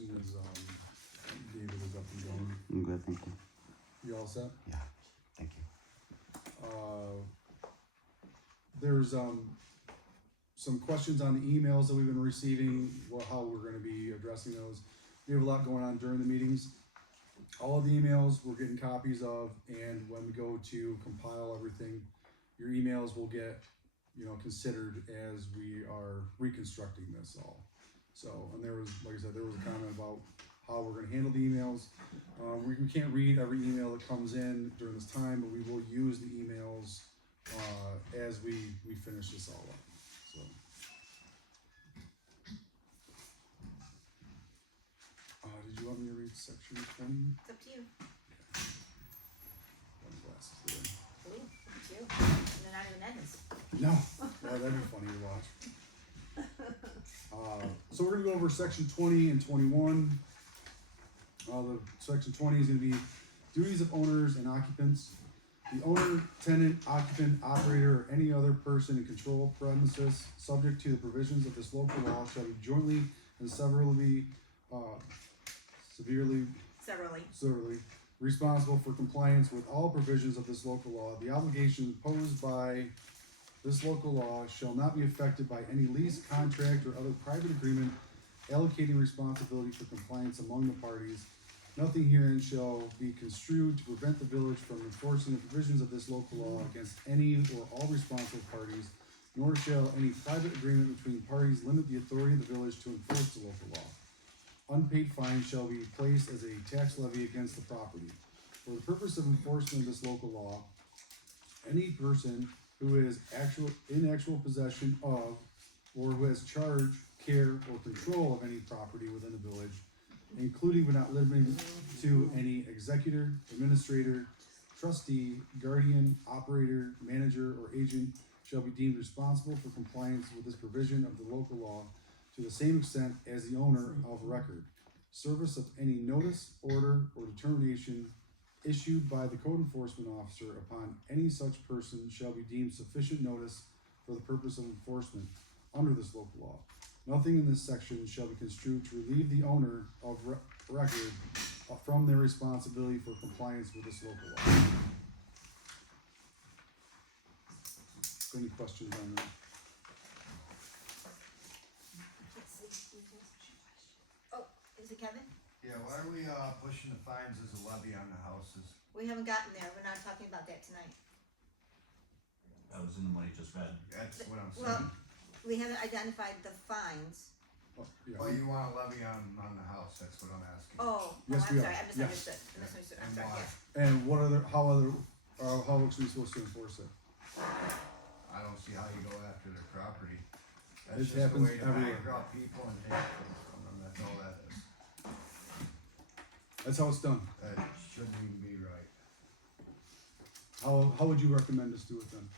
soon as, David is up and going. I'm good, thank you. You all set? Yeah, thank you. There's, some questions on the emails that we've been receiving, how we're gonna be addressing those. We have a lot going on during the meetings. All of the emails we're getting copies of, and when we go to compile everything, your emails will get, considered as we are reconstructing this all. So, and there was, like I said, there was a comment about how we're gonna handle the emails. We can't read every email that comes in during this time, but we will use the emails, as we finish this all up, so. Did you want me to read section 20? It's up to you. My glasses there. Ooh, look at you. And they're not even Edna's. No, well, that'd be funny to watch. So we're gonna go over section 20 and 21. The section 20 is gonna be duties of owners and occupants. The owner, tenant, occupant, operator, or any other person in control of premises subject to the provisions of this local law shall be jointly and severally responsible for compliance with all provisions of this local law. The obligation imposed by this local law shall not be affected by any lease, contract, or other private agreement allocating responsibility for compliance among the parties. Nothing herein shall be construed to prevent the village from enforcing the provisions of this local law against any or all responsible parties, nor shall any private agreement between parties limit the authority of the village to enforce the local law. Unpaid fines shall be placed as a tax levy against the property. For the purpose of enforcement of this local law, any person who is in actual possession of, or who has charge, care, or control of any property within the village, including but not limited to any executor, administrator, trustee, guardian, operator, manager, or agent, shall be deemed responsible for compliance with this provision of the local law to the same extent as the owner of record. Service of any notice, order, or determination issued by the code enforcement officer upon any such person shall be deemed sufficient notice for the purpose of enforcement under this local law. Nothing in this section shall be construed to relieve the owner of record from their responsibility for compliance with this local law. Any questions on that? Oh, is it Kevin? Yeah, why are we pushing the fines as a levy on the houses? We haven't gotten there. We're not talking about that tonight. That was in the one you just read. That's what I'm Well, saying. we haven't identified the fines. Oh, yeah. Oh, you want a levy on the house, that's what I'm asking. Oh, Yes, I'm we sorry. are. I misunderstood. I misunderstood. I'm And sorry. why? Yes. And what how else are we supposed to enforce it? I don't see how you go after their property. It That's just a happens way to everywhere. bankrupt people and take things from them, that's all that is. That's how it's done. That shouldn't even be right. How would you recommend us do it then?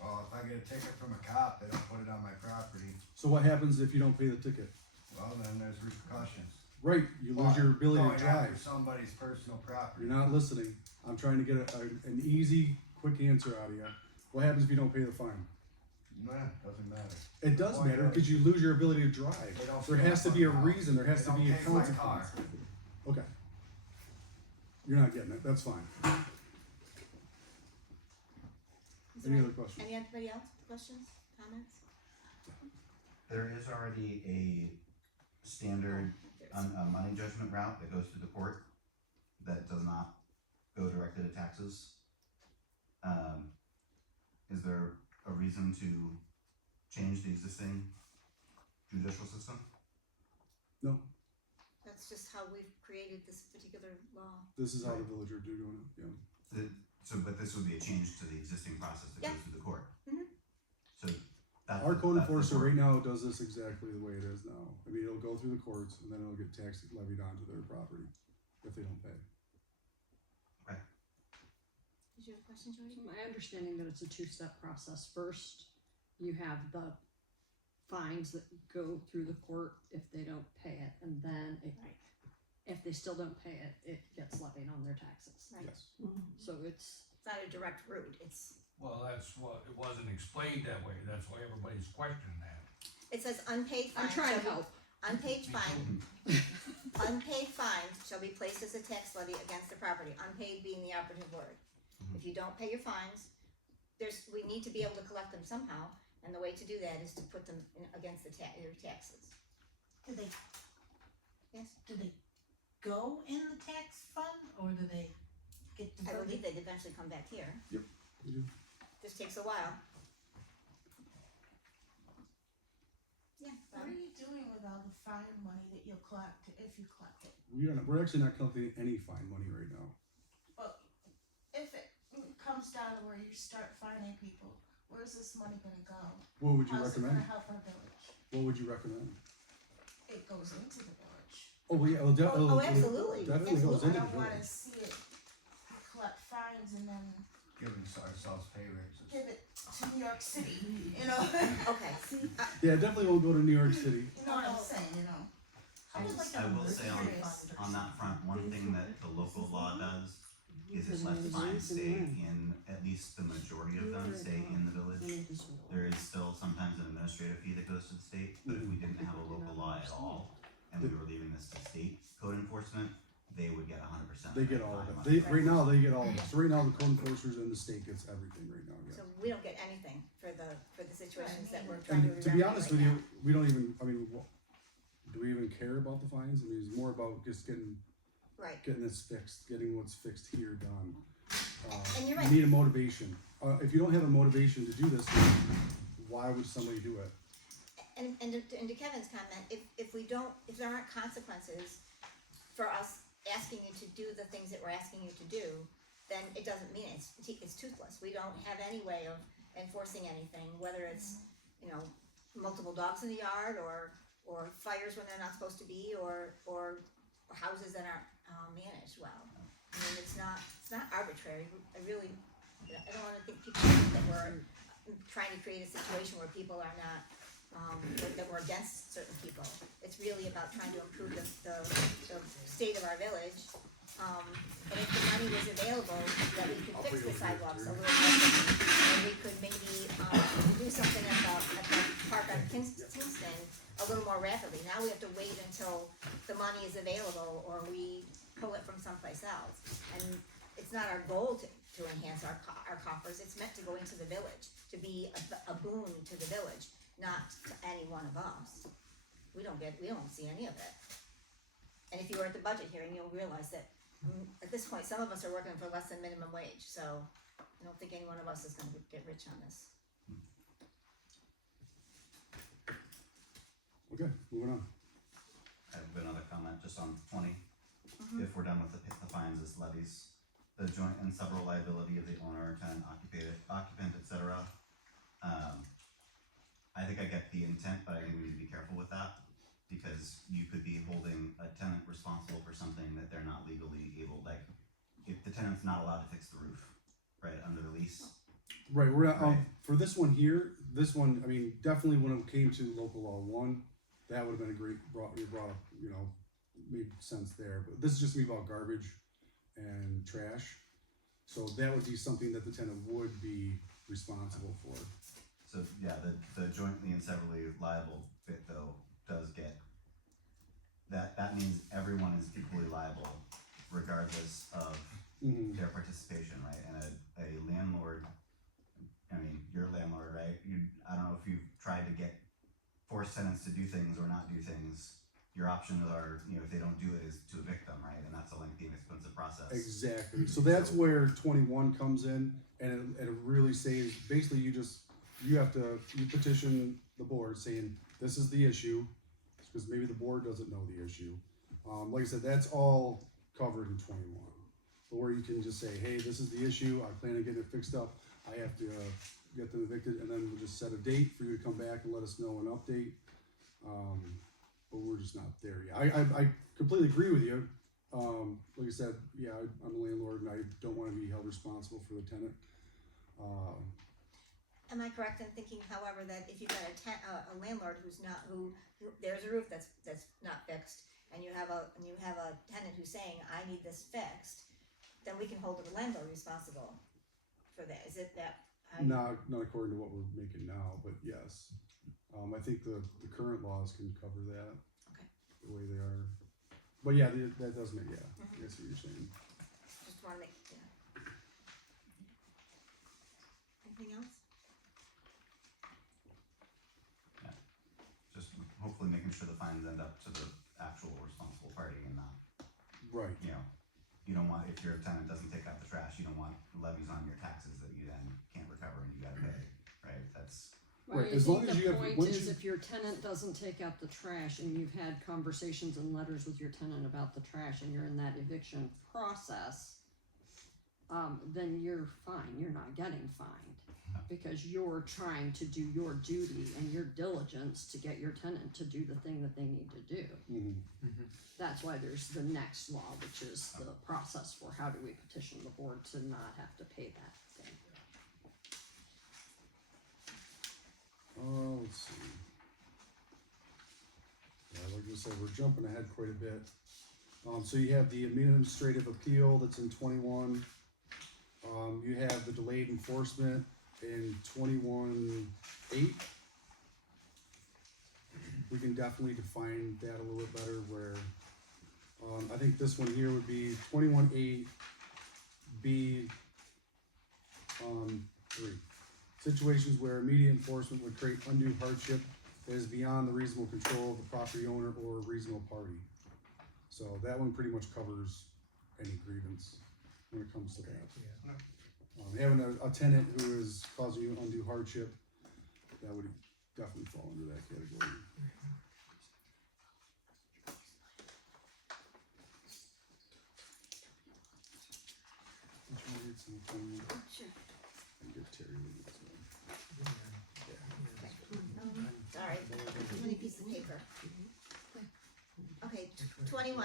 If I get a ticket from a cop, they don't put it on my property, So what happens if you don't pay the ticket? well, then there's repercussions. Right, you lose your ability to Going after drive. somebody's personal property. You're not listening. I'm trying to get an easy, quick answer out of you. What happens if you don't pay the fine? Nah, doesn't matter. It does Why matter not? because you lose your ability to drive. They don't There steal has to my be a house. reason. There has They to be a don't take my consequence. car. Okay. You're not getting it. That's fine. Is there Any other questions? Anybody else? Questions? Comments? There is already a standard money judgment route that goes through the court that does not go directly to taxes. Is there a reason to change the existing judicial system? No. That's just how we've created this particular law. This is how the village are doing it. Yeah. But this would be a change to the existing process that Yeah. goes through the court. Mhm. So that's Our code that's the enforcer court. right now does this exactly the way it is now. I mean, it'll go through the courts and then it'll get taxed levied onto their property if they don't pay. Did you have a question, Jody? My understanding that it's a two-step process. First, you have the fines that go through the court if they don't pay it, and then Right. if they still don't pay it, it gets levied on their taxes. Right. Yes. So it's It's not a direct route. Well, that's what, it wasn't explained that way, that's why everybody's questioning that. It says unpaid I'm fines. trying to shall be- help. unpaid fines shall be placed as a tax levy against the property, unpaid being the operative word. If you don't pay your fines, we need to be able to collect them somehow, and the way to do that is to put them against your taxes. Do they, Yes, do they go in the tax fund, or do they get I believe diverted? they'd eventually come back here, You do. just takes a while. Yeah, What are you doing with all the fine money that you'll collect, if you collect it? We're actually not collecting any fine money right now. If it comes down to where you start fining people, where's this money gonna go? What would you How's it recommend? gonna help our village? What would you recommend? It goes into the village. Oh, yeah, well, Oh, absolutely. Definitely goes I into the don't wanna village. see it, we collect fines and then Giving ourselves pay raises. give it to New York City, you know? Okay, Yeah, it definitely won't go to New York City. You know what I'm saying, you know? I would like to. I will say curious. on that front, one thing that the local law does is it lets fines stay in, at least the majority of them stay in the village. There is still sometimes an administrative fee that goes to the state, but if we didn't have a local law at all, and we were leaving this to state code enforcement, they would get 100%. They get all of it. Right now, they get all of it. So right now, the code enforcers and the state gets everything right now, yeah. so we don't get anything for the situations that we're And trying to to be remedy honest right with now. you, we don't even, I mean, do we even care about the fines? I mean, it's more about just getting Right, this fixed, getting what's fixed here done. And you're right. You need a motivation. If you don't have a motivation to do this, then why would somebody do it? and to Kevin's comment, if there aren't consequences for us asking you to do the things that we're asking you to do, then it doesn't mean it's toothless. We don't have any way of enforcing anything, whether it's, multiple dogs in the yard, or fires when they're not supposed to be, or houses that aren't managed well. I mean, it's not arbitrary. I don't wanna think people think that we're trying to create a situation where people are not, that we're against certain people. It's really about trying to improve the state of our village. And if the money was available, that we could fix the sidewalks a little bit, or we could maybe, do something at the park on Kingston a little more rapidly. Now we have to wait until the money is available, or we pull it from someplace else. And it's not our goal to enhance our coffers, it's meant to go into the village, to be a boon to the village, not to any one of us. We don't see any of it. And if you were at the budget hearing, you'll realize that, at this point, some of us are working for less than minimum wage, so I don't think any one of us is gonna get rich on this. Okay, moving on. I have another comment just on 20. If we're done with the fines as levies, the joint and several liability of the owner, tenant, occupant, etc. I think I get the intent, but I think we need to be careful with that, because you could be holding a tenant responsible for something that they're not legally able, like if the tenant's not allowed to fix the roof, right, under the lease. Right, we're not, Right. for this one here, I mean, definitely when it came to local law 1, that would have been a great, you brought up, made sense there, but this is just gonna be about garbage and trash. So that would be something that the tenant would be responsible for. So yeah, the jointly and severally liable bit though does get, that means everyone is equally liable regardless of their participation, right? And a landlord, I mean, you're a landlord, right? I don't know if you've tried to force tenants to do things or not do things. Your options are, if they don't do it, is to evict them, right? And that's a lengthy and expensive process. Exactly, so that's where 21 comes in, and it really says, basically you petition the board saying, this is the issue, because maybe the board doesn't know the issue. Like I said, that's all covered in 21. But where you can just say, hey, this is the issue, I plan on getting it fixed up, I have to get them evicted, and then we'll just set a date for you to come back and let us know an update. But we're just not there yet. I completely agree with you. Like I said, yeah, I'm a landlord and I don't want to be held responsible for the tenant. Am I correct in thinking, however, that if you've got a landlord who there's a roof that's not fixed, and you have a tenant who's saying, I need this fixed, then we can hold the landlord responsible for that? Is it that? Not according to what we're making now, but yes. I think the current laws can cover that. Okay. the way they are. But yeah, that does make, yeah, I guess what you're saying. Just wanna make, yeah. Anything else? Just hopefully making sure the fines end up to the actual responsible party and not, Right, you know, you don't want, if your tenant doesn't take out the trash, you don't want levies on your taxes that you then can't recover and you gotta pay, right? That's, Well, Right, I as think long as the you have- point once is you- if your tenant doesn't take out the trash and you've had conversations and letters with your tenant about the trash and you're in that eviction process, then you're fine, you're not getting fined. Because you're trying to do your duty and your diligence to get your tenant to do the thing that they need to do. That's why there's the next law, which is the process for how do we petition the board to not have to pay that thing. let's see. Yeah, like I said, we're jumping ahead quite a bit. So you have the administrative appeal that's in 21. You have the delayed enforcement in 21.8. We can definitely define that a little bit better where, I think this one here would be 21.8 B, 3. Situations where immediate enforcement would create undue hardship that is beyond the reasonable control of the property owner or reasonable party. So that one pretty much covers any grievance when it comes to that. Having a tenant who is causing you undue hardship, that would definitely fall under that category. Which one reads in the phone? Sure. And get Terry to read this one. Sorry, too many pieces of paper. Okay, 21.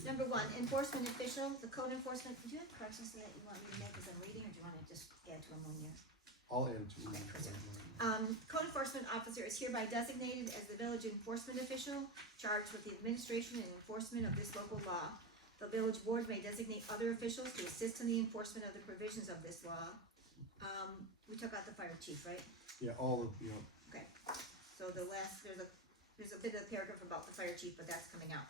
Number 1, enforcement official, the code enforcement, do you have corrections that you want me to make as I'm reading, or do you wanna just add to them when you're? I'll add it to you. Okay, perfect. Code enforcement officer is hereby designated as the village enforcement official charged with the administration and enforcement of this local law. The village board may designate other officials to assist in the enforcement of the provisions of this law. We took out the fire chief, right? Yeah, all of, you know, Okay, so the last, there's a bit of paragraph about the fire chief, but that's coming out.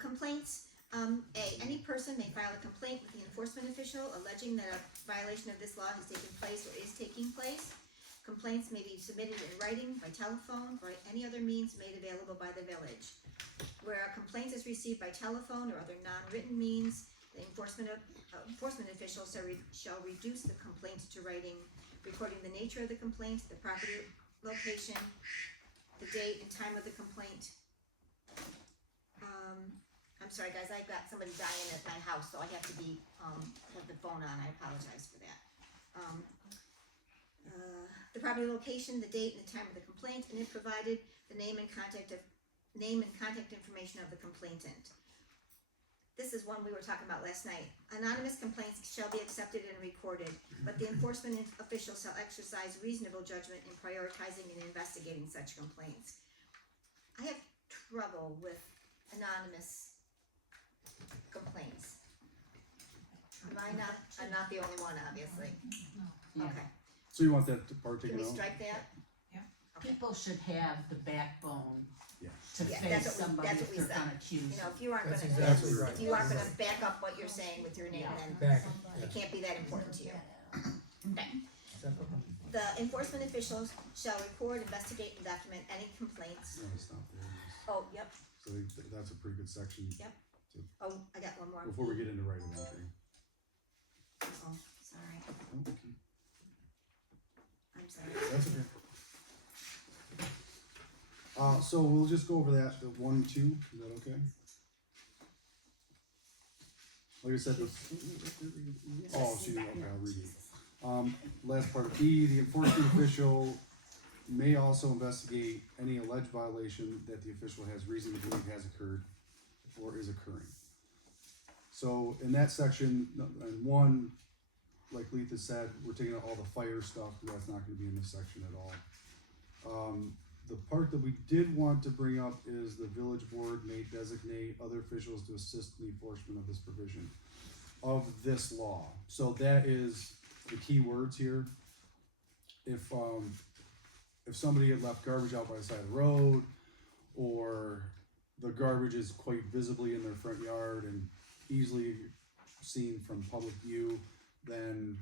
Complaints, A, any person may file a complaint with the enforcement official alleging that a violation of this law has taken place or is taking place. Complaints may be submitted in writing, by telephone, or any other means made available by the village. Where a complaint is received by telephone or other non-written means, the enforcement official shall reduce the complaint to writing, recording the nature of the complaint, the property location, the date and time of the complaint. I'm sorry guys, I've got somebody dying at my house, so I have to be, have the phone on, I apologize for that. The property location, the date and the time of the complaint, and if provided, the name and contact information of the complainant. This is one we were talking about last night. Anonymous complaints shall be accepted and recorded, but the enforcement official shall exercise reasonable judgment in prioritizing and investigating such complaints. I have trouble with anonymous complaints. I'm not the only one, obviously. Yeah. Okay, so you want that part can taken we out? strike that? People should have the backbone Yeah. to Yeah, face that's what we- somebody that's if what we they're said. gonna accuse. You know, if you aren't That's gonna, exactly right. if you aren't gonna back up what you're saying with your name, Yeah. then Back. it can't be that important to you. Okay. The enforcement officials shall record, investigate, and document any complaints. No, it's not there. Oh, yep, So that's a pretty good section Yep. oh, I got one more. before we get into right of entry. Oh, sorry, Okay. I'm sorry. That's okay. So we'll just go over that, the 1 and 2, is that okay? Like I said, oh, she, okay, I'll read it. Last part of B, the enforcement official may also investigate any alleged violation that the official has reason to believe has occurred or is occurring. So in that section, and 1, like Letha said, we're taking out all the fire stuff, because that's not gonna be in this section at all. The part that we did want to bring up is the village board may designate other officials to assist in the enforcement of this provision of this law. So that is the key words here. If somebody had left garbage out by the side of the road, or the garbage is quite visibly in their front yard and easily seen from public view, then,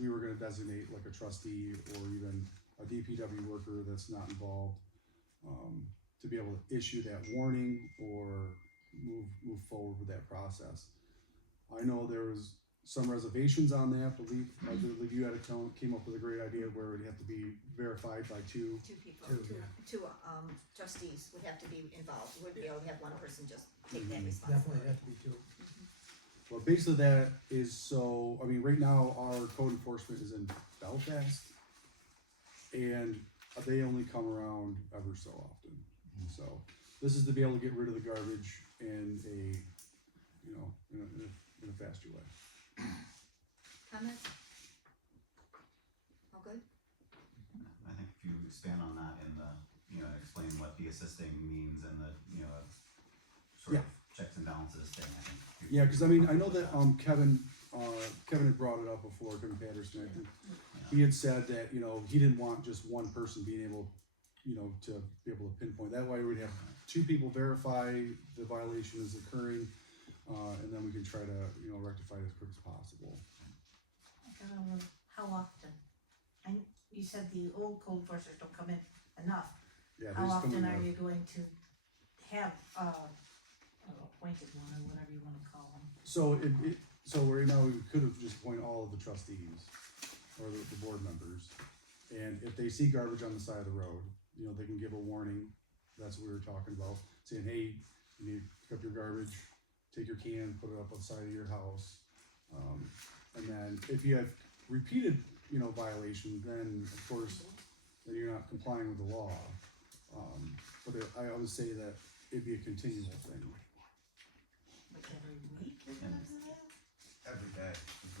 we were gonna designate like a trustee or even a DPW worker that's not involved, to be able to issue that warning or move forward with that process. I know there was some reservations on that, I believe you had came up with a great idea where it'd have to be verified by two. Two people, Two, two trustees would have to be involved, would be able to have one person just take that Mhm. responsibility. Definitely have to be two. Well, basically that is so, I mean, right now our code enforcement is in Belfast. And they only come around ever so often. So this is to be able to get rid of the garbage in a, you know, in a faster way. Comments? All good? I think if you expand on that and explain what the assisting means and the, sort of checks and balances thing, I think. people Yeah, cause I mean, I know would that, like Kevin had brought it up before, Kevin Patterson, I think. He had said that, he didn't want just one person being able, to be able to pinpoint. That way we'd have two people verify the violation is occurring, and then we can try to, rectify it as quick as possible. How often? You said the old code enforcers don't come in enough. Yeah, they How just come in often are there. you going to have, appointed one or whatever you wanna call them? So right now, we could have just appointed all of the trustees or the board members. And if they see garbage on the side of the road, they can give a warning. That's what we were talking about, saying, hey, you need to pick up your garbage, take your can, put it up on the side of your house. And then if you have repeated, violations, then of course, then you're not complying with the law. But I always say that it'd be a continual thing. Like every week or Yeah. something? Every day.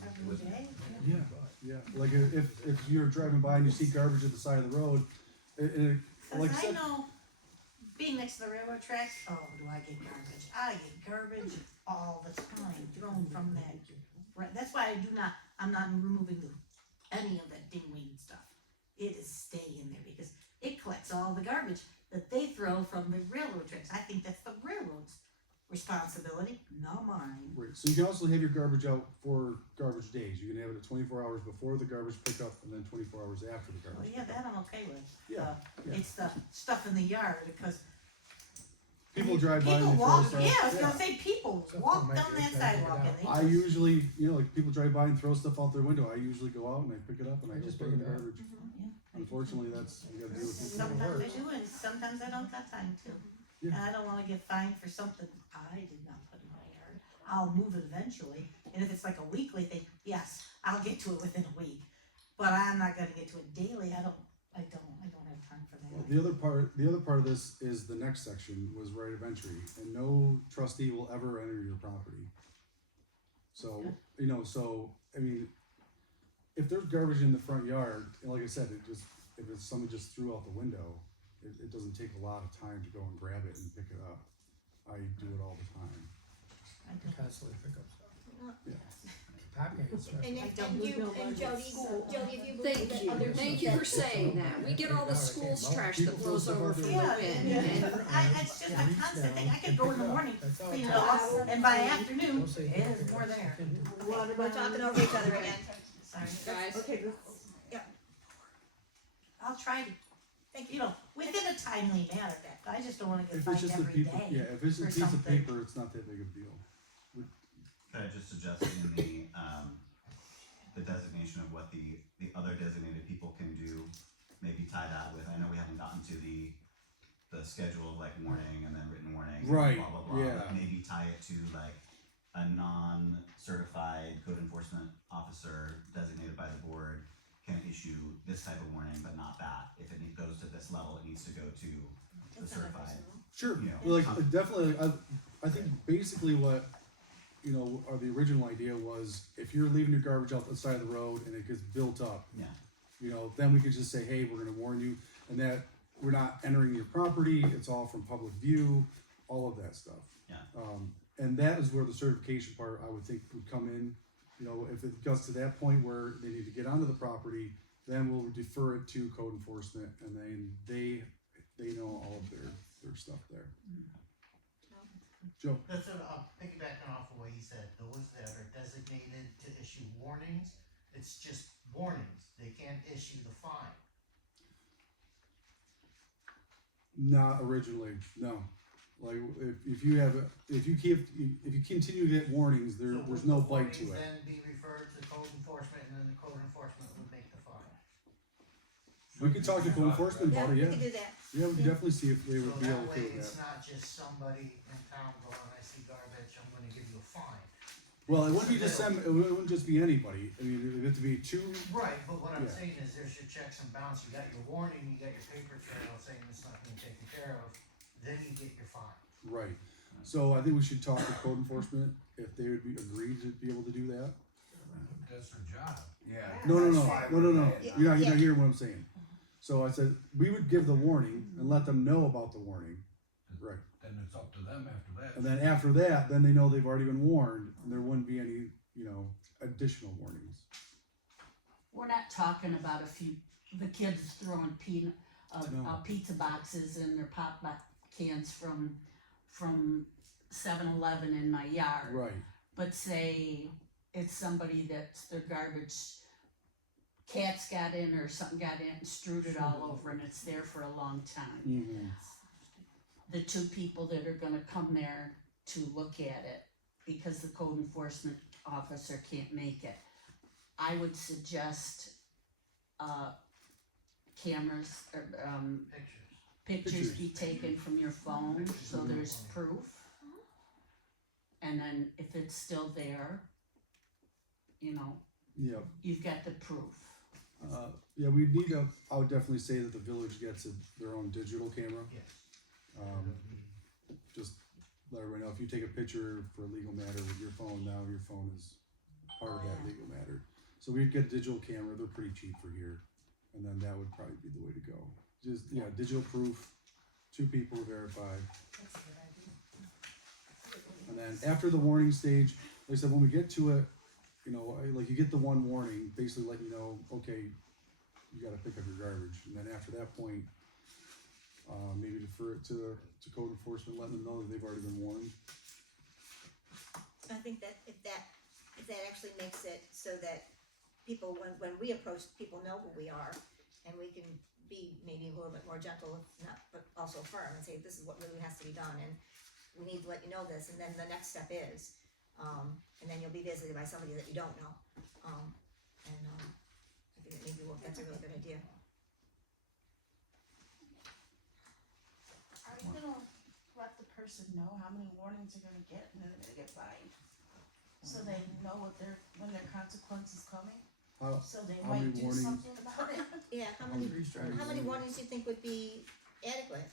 Every day? Yeah, like if you're driving by and you see garbage at the side of the road, like I Cause I said, know, being next to the railroad tracks, oh, do I get garbage? I get garbage all the time thrown from that. Right, that's why I'm not removing any of that dingweed stuff. It is staying there because it collects all the garbage that they throw from the railroad tracks. I think that's the railroad's responsibility, not mine. right, so you can also have your garbage out for garbage days. You can have it at 24 hours before the garbage pickup and then 24 hours after the Well, garbage yeah, pickup. that I'm okay with. Yeah, yeah. It's the stuff in the yard because People drive by and people they throw walk, stuff. yeah, I was gonna say people Something walk might down be that trying to get sidewalk and out. they I just. usually, like people drive by and throw stuff out their window. I usually go out and I pick it up and I I go just put it in the pick it up. garbage. Yeah. Unfortunately, that's, you gotta deal with people. Sometimes I do and sometimes I don't got time to. Yeah. And I don't wanna get fined for something I did not put in my yard. I'll move it eventually, and if it's like a weekly thing, yes, I'll get to it within a week. But I'm not gonna get to it daily, I don't have time for Well, that. the other part of this is the next section was right of entry, and no trustee will ever enter your property. So, I mean, if there's garbage in the front yard, and like I said, if it's someone just threw out the window, it doesn't take a lot of time to go and grab it and pick it up. I do it all the time. I don't. Constantly pick up stuff. Yeah. Packing it, especially. And if, and Jody, if you believe Thank that you, other. thank you for saying that. We get all the school's trash that blows over from the Yeah, wind. and and- it's just a constant thing, I could go in the morning, That's all clean it it off, takes. and by afternoon, Don't say you there's pick more up there. stuff. We're talking over each other again. Sorry, Guys, Okay, I'll try to, thank you. within a timely manner, I just don't wanna get If it's fined just a every piece, day. if it's a for piece of something. paper, it's not that big of a deal. Could I just suggest in the designation of what the other designated people can do, maybe tie that with, I know we haven't gotten to the schedule of like warning and then written warning. Right, Blah, blah, blah, yeah. but maybe tie it to like a non-certified code enforcement officer designated by the board can issue this type of warning, but not that. If it goes to this level, it needs to go to the That's certified. unreasonable. Sure, Yeah. like definitely, I think basically what, or the original idea was, if you're leaving your garbage out the side of the road and it gets built up, Yeah. then we could just say, hey, we're gonna warn you, and that we're not entering your property, it's all from public view, all of that stuff. Yeah. And that is where the certification part, I would think, would come in. If it gets to that point where they need to get onto the property, then we'll defer it to code enforcement, and then they they know all of their stuff there. Joe? That's what, piggybacking off of what he said, those that are designated to issue warnings, it's just warnings, they can't issue the fine. Not originally, no. Like, if you continue to get warnings, So there's would no the bite to warnings it. then be referred to code enforcement, and then the code enforcement would make the fine? We could talk to code enforcement Yeah, about we it, can yeah. do that. Yeah, we could definitely see if they So would be that okay way, with it's that. not just somebody in town going, I see garbage, I'm gonna give you a fine. Well, it wouldn't be just it wouldn't just be anybody. I mean, it'd have to be two. Right, but what I'm Yeah. saying is there's your checks and balances, you got your warning, you got your paper trail saying it's not being taken care of, then you get your fine. Right. So I think we should talk to code enforcement if they would be agreed to be able to do that. That's their job. Yeah. No. that's why we're paying. You're not hearing what I'm saying. So I said we would give the warning and let them know about the warning. Right. Then it's up to them after that. And then after that, then they know they've already been warned, and there wouldn't be any, additional warnings. We're not talking about the kids throwing No. pizza boxes and their pop cans from 7-Eleven in my yard. Right. But say it's somebody that's their garbage, cats got in or something got in and strewed it all over and it's there for a long time. Mm-hmm. The two people that are gonna come there to look at it, because the code enforcement officer can't make it, I would suggest, cameras or, pictures be taken from your phone, so there's proof. And then if it's still there, Yep. you've got the proof. Yeah, we need to. I would definitely say that the village gets their own digital camera. Yes. Just let everyone know if you take a picture for a legal matter with your phone now, your phone is part of that legal matter. So we'd get a digital camera. They're pretty cheap for here, and then that would probably be the way to go. Just digital proof, 2 people to verify. And then after the warning stage, like I said, when we get to it, like you get the one warning, basically letting you know, okay, you got to pick up your garbage. And then after that point, maybe defer it to code enforcement, letting them know that they've already been warned. I think that if that actually makes it so that people, when we approach, people know who we are, and we can be maybe a little bit more gentle, but also firm, and say, this is what really has to be done, and we need to let you know this, and then the next step is, and then you'll be visited by somebody that you don't know, I think that maybe that's a really good idea. Are you gonna let the person know how many warnings they're gonna get and then they're gonna get fined? So they know when their consequence is coming, so they How many might do warnings? something about it? Yeah, how many warnings do you think would be adequate?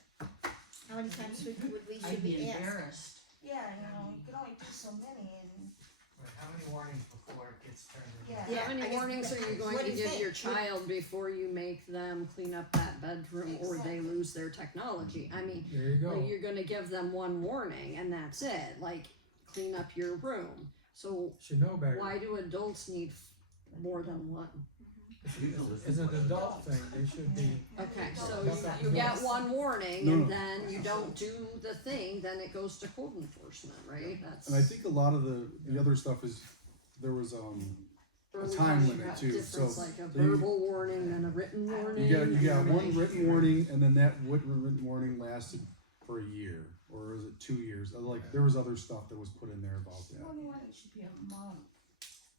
How many times should we I'd be ask? embarrassed. Yeah, you can only do so many and, Right, how many warnings before it gets turned in? Yeah. Yeah, How many I guess warnings are you going what to do you give think? your child before you make them clean up that bedroom or they Exactly. lose their technology? I mean, There you go. like, you're gonna give them one warning and that's it, like clean up your room. So Should know better. why do adults need more than one? It's an adult thing, they should be. Okay, so Look up you the get rules. one warning No, and no. then you don't do the thing, then it goes to code enforcement, right? That's. And I think a lot of the other stuff is there was early time on you limit got too, difference, so like a they- verbal warning and a written warning. you got and one then- written warning, and then that written warning lasted for a year, or is it 2 years? Like there was other stuff that was put in there about that. one warning should be a month,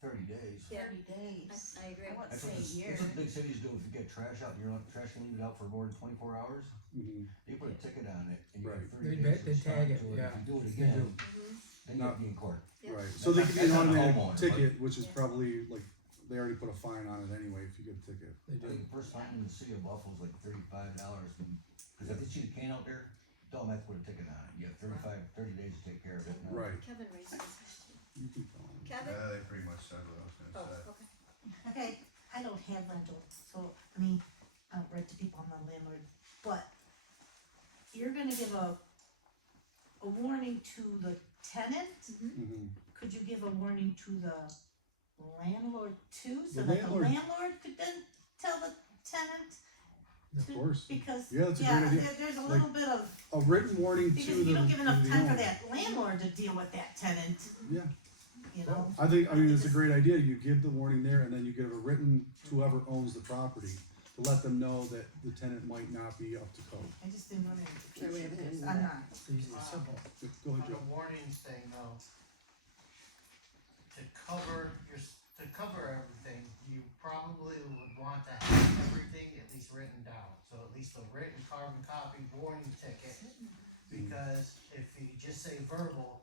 30 days. Yeah. 30 days. I agree. I wouldn't That's say what, a year. that's what big cities do if you get trash out and you're not trash can leave it out for more than 24 hours. Mm-hmm. They put a ticket on it and you Right. have 30 They days to tag respond it, to it. yeah. If you do it They again, do. then you have to be in court. Yeah. Right. So they could be an That's not a automatic homeowner, ticket, which is Yeah. probably like they already put a fine on it anyway if you get a ticket. They I do. think the first time in the city of Buffalo was like $35, because if they see the can out there, tell them I have to put a ticket on it. You have 30 days to take care of it. Now, Right. Kevin raised his hand. You can tell 'em. Kevin? They pretty much said what I was Oh, gonna say. okay. Okay, I don't have rental, so, I mean, I don't rent to people, I'm not a landlord, but you're gonna give a warning to the tenant? Mhm. Could you give a warning to the landlord too, so The that the landlord- landlord could then tell the tenant? Of course. Because, Yeah, that's a yeah, great idea. there's a little bit of, A written warning because to the. you don't give enough to the time for owner. that landlord to deal with that tenant, Yeah. you know? I mean, it's a great idea. You give the warning there and then you give a written to whoever owns the property to let them know that the tenant might not be up to code. I just didn't want Yeah, we have to, it in I'm there. not. It's easy and simple. Go On ahead, the Joe. warnings thing though, to cover everything, you probably would want to have everything at least written down. So at least a written carbon copy warning ticket, because if you just say verbal,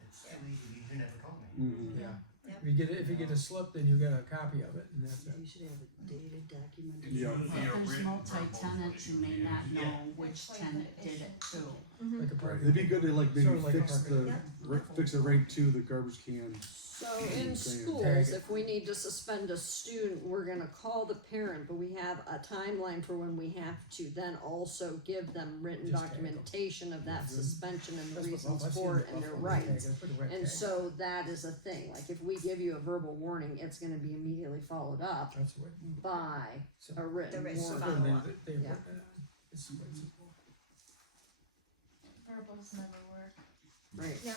it's too easy, you never told me. Mhm. Yeah. Yep. If you get a slip, then you get a copy of it, and that's it. You should have a dated document. Yeah. If there's multi-tenant, you may not know which tenant did it too. Like a party. It'd be good to like maybe Sort of like a fix parking. fix it right to the garbage can. So in Saying- schools, Tag it. if we need to suspend a student, we're gonna call the parent, but we have a timeline for when we have to then also give them written Just tag 'em. documentation of that suspension and the That's what reasons I've seen for the it and their Buffalo tag. rights. They put a red And tag. so that is a thing, like if we give you a verbal warning, it's gonna be immediately followed up That's what. by So- a written written warning. follow-up. They Yeah. put that on. It's quite simple. Verbals never work. Right, Now,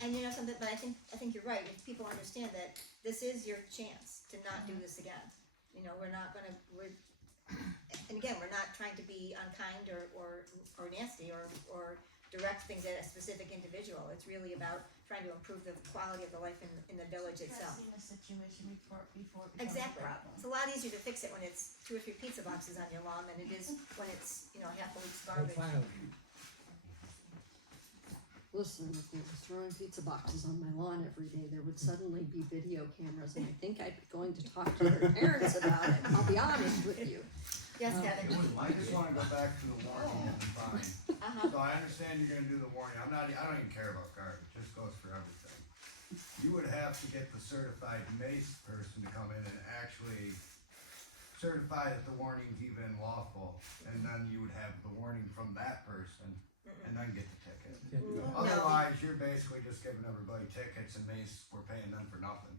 and you know something, but I think you're right, if people understand that this is your chance to not do this again. You know, we're, and again, we're not trying to be unkind or nasty or direct things at a specific individual. It's really about trying to improve the quality of the life in the village itself. Addressing a situation before it becomes Exactly. a problem. It's a lot easier to fix it when it's 2 or 3 pizza boxes on your lawn than it is when it's, half a week's No garbage. filing. listen, if they were throwing pizza boxes on my lawn every day, there would suddenly be video cameras, and I think I'd be going to talk to their parents about it, I'll be honest with you. Yes, Kevin? I just wanna go back to the warning and the fine. Uh-huh. So I understand you're gonna do the warning, I don't even care about garbage, this goes for everything. You would have to get the certified mace person to come in and actually certify that the warning's even lawful, and then you would have the warning from that person, and then get the ticket. No. Otherwise, you're basically just giving everybody tickets and mace, we're paying them for nothing.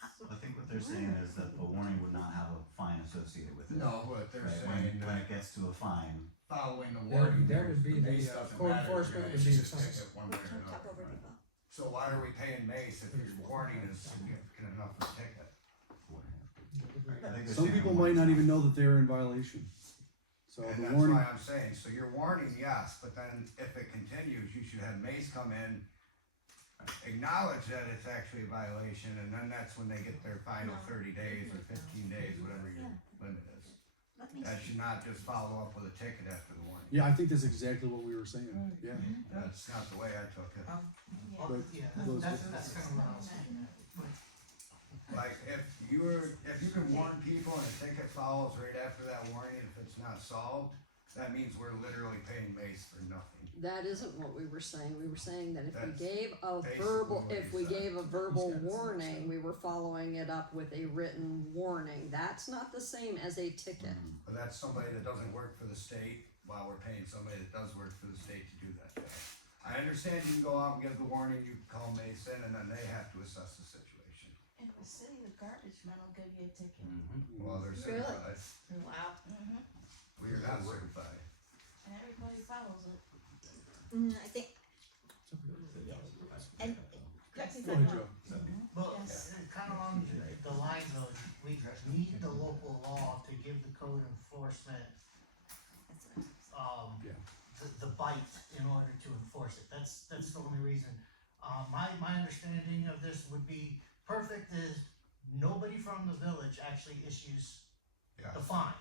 I think what they're saying is that a warning would not have a fine associated with it. No, but they're Right, saying when that it gets to a fine, following the That warning. would- that would be mace the, doesn't code matter, you're enforcement gonna would be issue the a fines. ticket one way or Don't talk another. over people. So why are we paying mace if your warning is significant enough for a ticket? I think they're Some saying people a might not warning- even know that they're in violation. So And the that's warning, why I'm saying, so your warning, yes, but then if it continues, you should have mace come in, acknowledge that it's actually a violation, and then that's when they get their final 30 days or 15 days, whatever your limit is. Let me That should not just follow up with a ticket after the warning. yeah, I think that's exactly what we were saying, yeah. That's not the way I took it. But Yeah, those- that's kind of what I was thinking. Like, if you can warn people and a ticket follows right after that warning, if it's not solved, that means we're literally paying mace for nothing. That isn't what we were saying, we were saying that if we That's gave a basically verbal, what if you we said. gave a verbal He's got it. warning, we were following it up with a written warning, that's not the same as a ticket. But that's somebody that doesn't work for the state, while we're paying somebody that does work for the state to do that job. I understand you can go out and give the warning, you can call Mason, and then they have to assess the situation. If the city, the garbage man will give you a ticket. Well, they're Really? certified, Wow. we are not certified. And everybody follows it. I think, and, correct me if Go I'm ahead, wrong. Joe. Well, Yes. kind of along the lines of, we need the local law to give the code enforcement, That's right. Yeah. the bite in order to enforce it. That's the only reason. My understanding of this would be perfect is nobody from the village actually issues Yeah. the fine.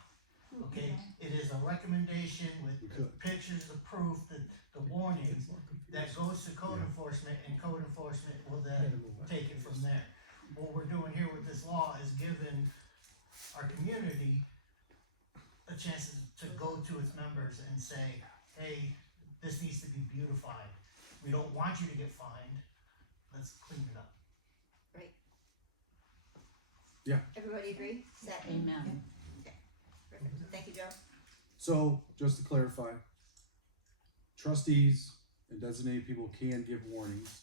Okay, it is a recommendation with We could. pictures of proof that the warning It's more confusing. that goes to code Yeah. enforcement, and code enforcement will Yeah, then we'll- take it from there. What we're doing here with this law is giving our community a chance to go to its members and say, hey, this needs to be beautified. We don't want you to get fined, let's clean it up. Everybody agree? Is that? Amen. Perfect. Thank you, Joe. So, just to clarify, trustees and designated people can give warnings,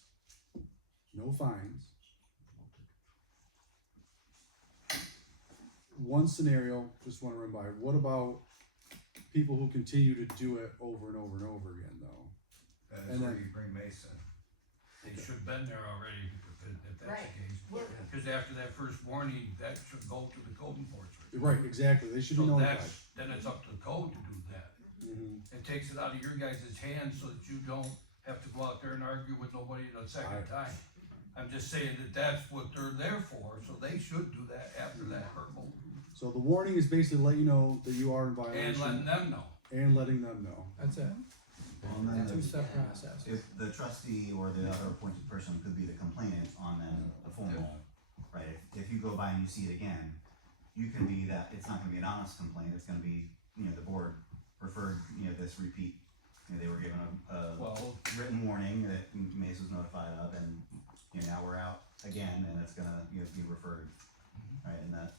no fines. one scenario, just wanna run by, what about people who continue to do it over and over and over again though? That's And where then- you bring Mason. They should have been there already, if that's Right. the case. Well- Cause after that first warning, that should go to the code enforcement. Right, exactly, they should be So notified. that's, then it's up to the code to do that. Mhm. It takes it out of your guys' hands so that you don't have to go out there and argue with nobody the second time. I'm just saying that that's what they're there for, so they should do that after that verbal, So the warning is basically let you know that you are in and violation letting them know. and letting them know. That's it, Well, and then two-step process. if the trustee or the other appointed person could be the complainant on then the formal, right? If you go by and you see it again, you can be that, it's not gonna be an honest complaint, it's gonna be, the board referred, this repeat. They were given a Well, written warning that Mace was notified of, and, now we're out again, and it's gonna, be referred, right, and that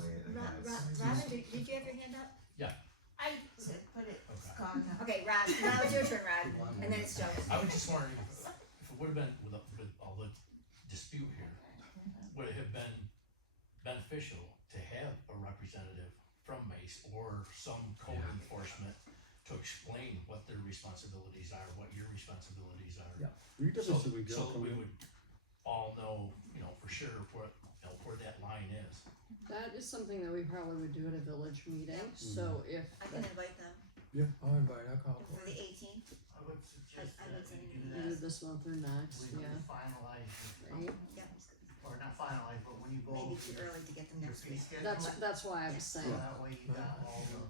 way, again, it's. Robin, did you have your hand up? I said, put it, it's gone now. Okay, Rod, now it's your turn, Rod, and then it's Joe. I was just wondering if it would have been with all the dispute here, would it have been beneficial to have a representative from Mace or some code enforcement to explain what their responsibilities are, what your responsibilities are? Yeah. We could So, definitely go so come we in. would all know, for sure where that line is. That is something that we probably would do at a village meeting, so if, I can invite them I'll invite, I'll call for for the it. 18th. I would suggest I that would say we do either that, this month or next, when yeah, you finalize, right? or not finalize, but when you go Maybe over too early to get them your next fee week. schedule. That's why I was So saying, that way you got all the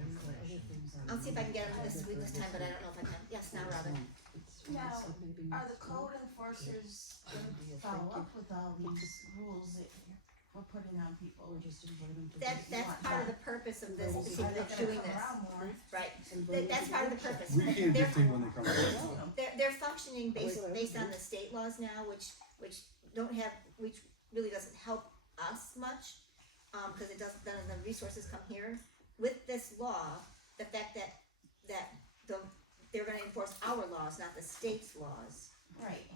information. I'll see if I can get them this week this time, but I don't know if I can. Yes, now Robin. Now, So maybe Are the next code week. enforcers gonna follow up with all these rules that we're putting on people? That's part of the purpose of this, is Are they of gonna doing come this, around more? right? That's part of the purpose. We can't They're- dictate when they come in. They're functioning based on the state laws now, which don't have, which really doesn't help us much, cause it doesn't, none of the resources come here. With this law, the fact that they're gonna enforce our laws, not the state's laws. Right.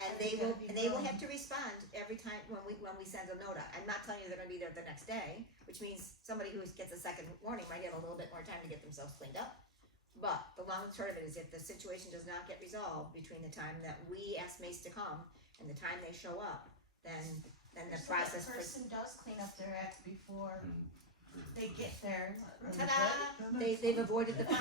And they will have to respond every time when we send a note out. I'm not telling you they're gonna be there the next day, which means somebody who gets a second warning might have a little bit more time to get themselves cleaned up. But the long and short of it is if the situation does not get resolved between the time that we ask Mace to come and the time they show up, then the So process that for, person does clean up their act before they get there. ta-da, they've avoided the fine.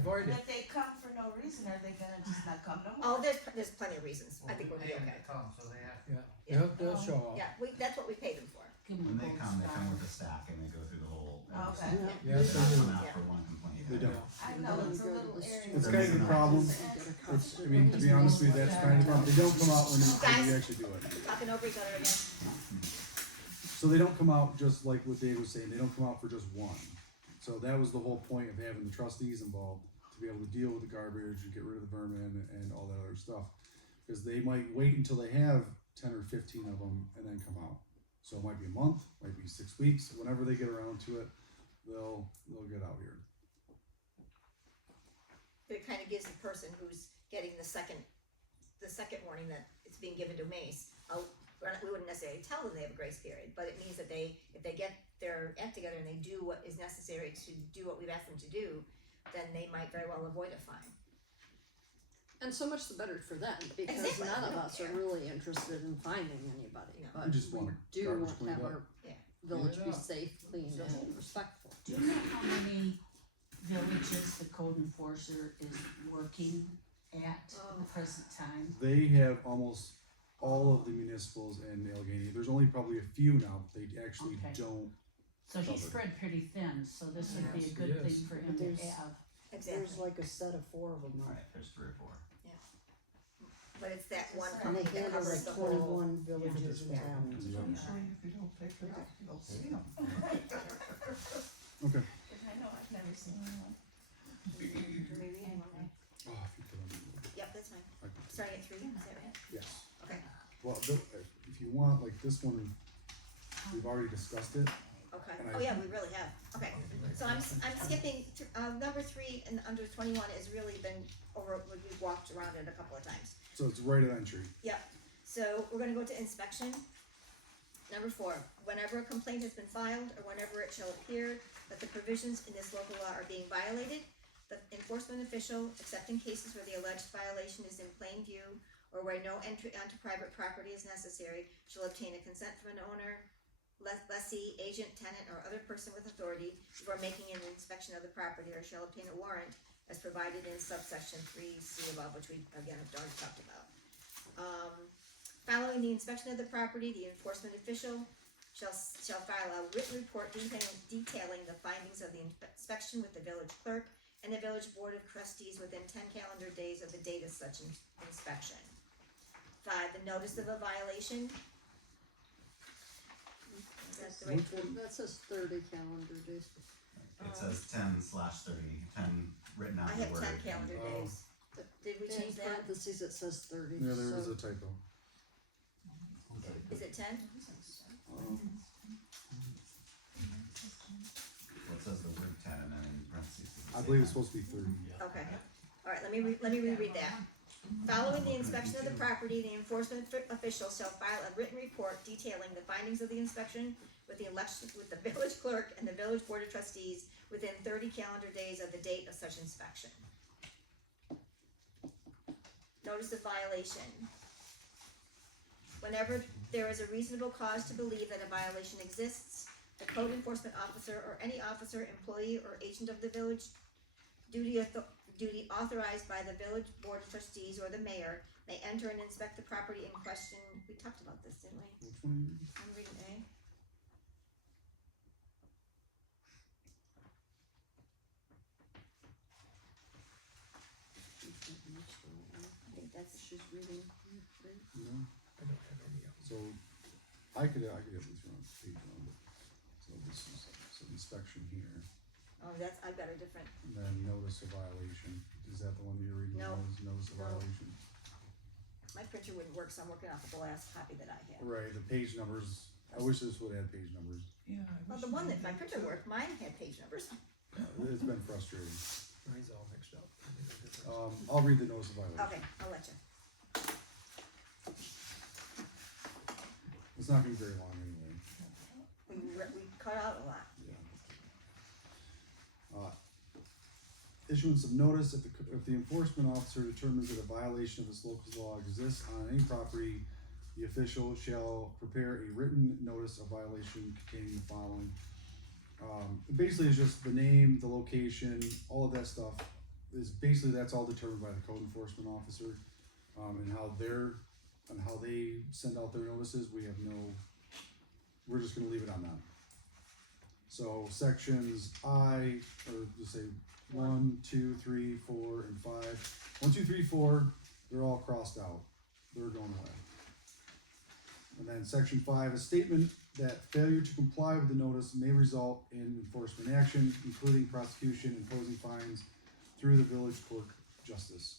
Avoid But it. if they come for no reason, are they gonna just not come no Oh, more? there's plenty of reasons. I think we'll be Pay them okay. to come, so they have Yeah, they'll show up. Yeah, that's what we pay them for. When they come with a stack and they go through the whole. Okay. Yeah, They they don't do. come out for one complaint. They don't. I know, it's a little area. It's kind of the problem. It's, I mean, to be honest with you, that's kind of the problem. They don't come out when you actually do it. Talking over each other again. So they don't come out just like what Dave was saying, they don't come out for just one. So that was the whole point of having the trustees involved, to be able to deal with the garbage and get rid of the vermin and all that other stuff. Cause they might wait until they have 10 or 15 of them and then come out. So it might be a month, might be 6 weeks, whenever they get around to it, they'll get out here. But it kind of gives the person who's getting the second warning that it's being given to Mace, we wouldn't necessarily tell them they have a grace period, but it means that if they get their act together and they do what is necessary to do what we've asked them to do, then they might very well avoid a fine. And so much the better for them, because Exactly. none We of don't us care. are really interested in finding anybody, No. but We just we want do garbage want to cleaned have up. our Yeah. village Clean be it up. safe, clean and respectful. Do you know how many villages the code enforcer is working at the present time? They have almost all of the municipals in Allegheny. There's only probably a few now, but they actually Okay. don't. So he's Covered. spread pretty thin, so this would be a Yes, good he thing is. for him But to there's- have. Exactly. like a set of 4 of them. Right, there's 3 or 4. But it's that one And company they that handle covers like the whole. villages in town. If you don't take it off, you don't see them. Okay. I know, I've never seen one. Oh, if you put on. Yep, that's fine. Okay. Starting at 3, is that right? Yes. Okay. Well, if you want, like this one, we've already discussed it. Okay. And I- Oh yeah, we really have. Okay. So I'm skipping number 3 and under 21 has really been over. We've walked around it a couple of times. So it's right at entry. Yep. So we're gonna go to inspection. Number 4, whenever a complaint has been filed or whenever it shall appear that the provisions in this local law are being violated, the enforcement official, except in cases where the alleged violation is in plain view or where no entry onto private property is necessary, shall obtain a consent from an owner, lessee, agent, tenant, or other person with authority before making an inspection of the property, or shall obtain a warrant as provided in subsection 3C above, which we again have already talked about. Following the inspection of the property, the enforcement official shall file a written report detailing the findings of the inspection with the village clerk and the village board of trustees within 10 calendar days of the date of such inspection. 5, the notice of a violation. That's the right Which one? That says 30 calendar days. It says 10/30, 10 written out I in the have word. 10 calendar Oh. days. Did we In change that? parentheses, it says 30. Yeah, there is so a typo. Is it 10? Well, it says the word 10 and then in parentheses. I believe it's supposed to be 30. Okay. Alright, let me reread that. Following the inspection of the property, the enforcement official shall file a written report detailing the findings of the inspection with the village clerk and the village board of trustees within 30 calendar days of the date of such inspection. Notice of violation. Whenever there is a reasonable cause to believe that a violation exists, the code enforcement officer or any officer, employee, or agent of the village duty authorized by the village board of trustees or the mayor may enter and inspect the property in question. We talked about this, didn't we? Which one are you reading? I'm reading A. I think that's, She's reading. No? I don't have any of them. So, I could at least run page 1, but, so this is, so inspection here, oh, that's, I've got a different, and then notice of violation, is that the one that you're reading No. now, is notice of No. violation? my printer wouldn't work, so I'm working off of the last copy that I have. Right, the page numbers, I wish this would have page numbers, Well, the one that my printer worked, mine had page numbers. it's been frustrating. Mine's all mixed up. I'll read the notice of violation. Okay, I'll let you. It's not gonna be very long anyway, We cut out a lot. yeah. Issuance of notice, if the enforcement officer determines that a violation of this local law exists on any property, the official shall prepare a written notice of violation containing the following. Basically it's just the name, the location, all of that stuff is basically, that's all determined by the code enforcement officer. And how they send out their notices, we're just gonna leave it on them. So sections or just say 1, 2, 3, 4, and 5. 1, 2, 3, 4, they're all crossed out. They're going away. And then section 5, a statement that failure to comply with the notice may result in enforcement action, including prosecution, imposing fines through the village court justice.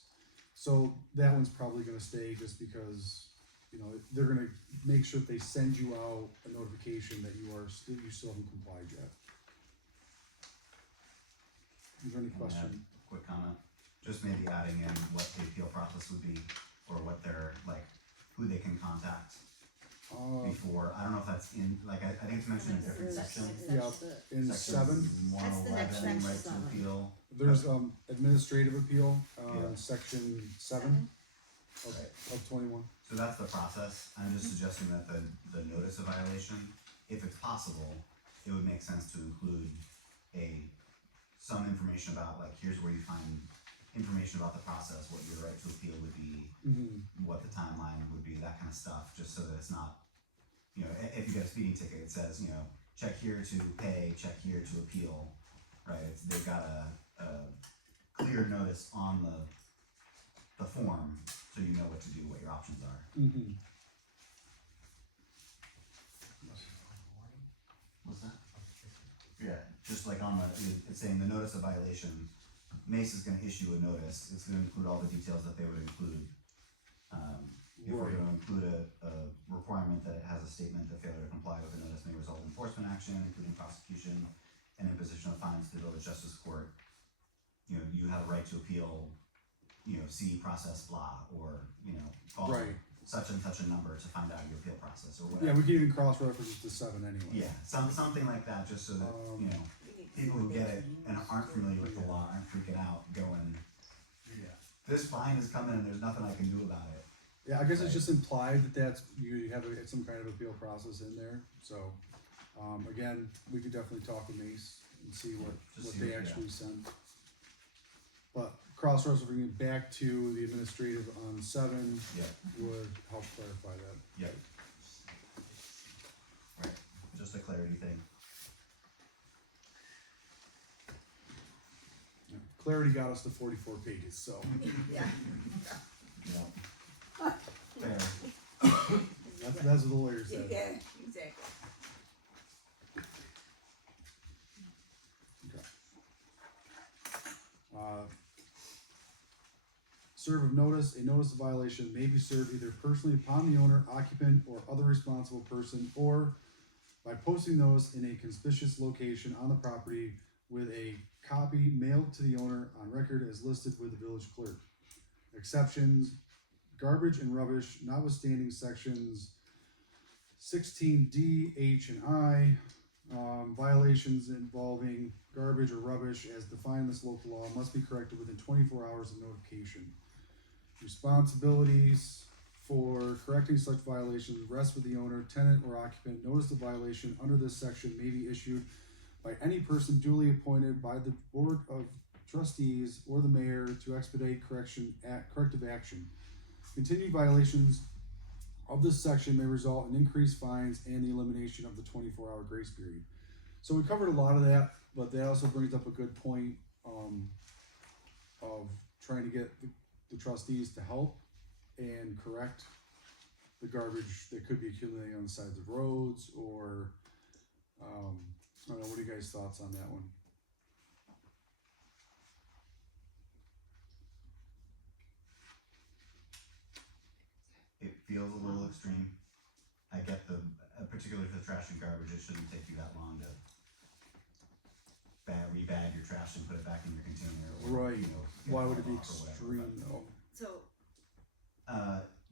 So that one's probably gonna stay just because, they're gonna make sure that they send you out a notification that you still haven't complied yet. Is there any Can I add question? a quick comment? Just maybe adding in what the appeal process would be, or what they're, who they can contact before, I don't know if that's in, I think it's mentioned in a different section. Yeah, in Section 7, 111, right to section. appeal. there's, administrative appeal, Yeah. section 7 of 21. So that's the process. I'm just suggesting that the notice of violation, if it's possible, it would make sense to include some information about, here's where you find information about the process, what your right to appeal would be, what the timeline would be, that kind of stuff, just so that it's not, if you get a speeding ticket, it says, check here to pay, check here to appeal, right? They've got a clear notice on the form, so you know what to do, what your options are. What's that? Yeah, just it's saying the notice of violation, Mace is gonna issue a notice, it's gonna include all the details that they would include. If we're Right. gonna include a requirement that it has a statement that failure to comply with the notice may result in enforcement action, including prosecution and imposition of fines to the village justice court. You have a right to appeal, see process blah, or, call. Right, such and such a number to find out your appeal process or Yeah, whatever. we can even cross-reference it to 7 anyway. Yeah, something like that, just so that, you know, We need to people who see get the it and aren't familiar with the law aren't freaking out, going, Yeah. this fine is coming and there's nothing I can do about it. Yeah, I guess it's Right. just implied that you have some kind of appeal process in there, so, again, we could definitely talk to Mace and see what Just see they what- yeah. actually sent. But cross-referencing it back to the administrative on 7 Yep, would help clarify that. yep. Right, just a clarity thing. Yeah. Clarity got us to 44 pages, so. Yeah. Yep. Fair. That's what the lawyer said. Yeah, exactly. Okay. Serve of notice, a notice of violation may be served either personally upon the owner, occupant, or other responsible person, or by posting notice in a conspicuous location on the property with a copy mailed to the owner on record as listed with the village clerk. Exceptions, garbage and rubbish, notwithstanding sections 16D, H, and I. Violations involving garbage or rubbish as defined in this local law must be corrected within 24 hours of notification. Responsibilities for correcting such violations rest with the owner, tenant, or occupant. Notice of violation under this section may be issued by any person duly appointed by the Board of Trustees or the mayor to expedite corrective action. Continued violations of this section may result in increased fines and the elimination of the 24-hour grace period. So we covered a lot of that, but that also brings up a good point of trying to get the trustees to help and correct the garbage that could be accumulating on the sides of roads, or I don't know, what are you guys' thoughts on that one? It feels a little extreme. I get particularly for the trash and garbage, it shouldn't take you that long to rebag your trash and put it back in your container. Or, Right. you know, Why would it be off or whatever, extreme though? So,